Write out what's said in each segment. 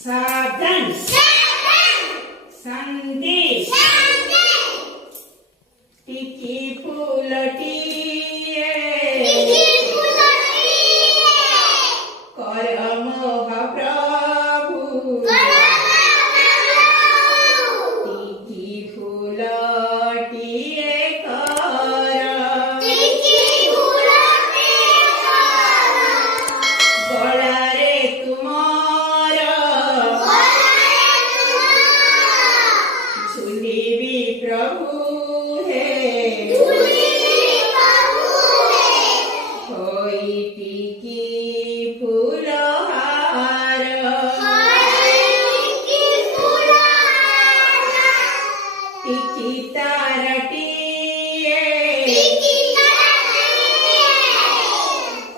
साधन संदेश टिकी फुलटिये करमोह प्रभु टिकी फुलटिये गळारे तुमारा झुलिबी प्रभु होई टिकी फुलहार टिकी तारटिये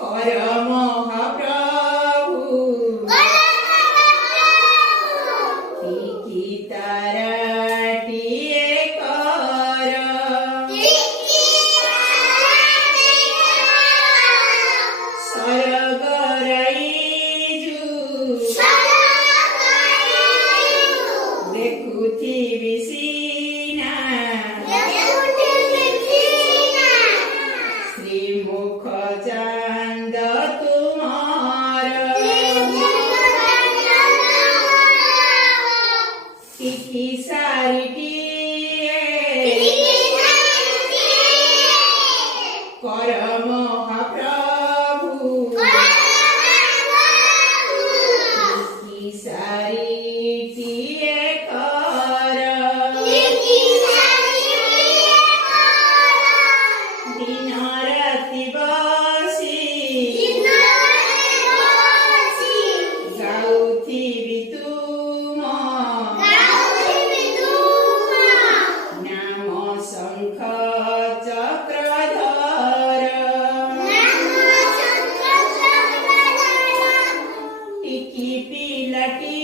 करमोह प्रभु टिकी तारटिये कर सरगराईजु देखुथिबि सीना श्रीमुख चांद तुमार टिकी सारिटिये करमोह प्रभु टिकी सारिटिये कर दिन राति बसी गाउथिबि तुम नाम शंख चक्रधर टिकी पिलटी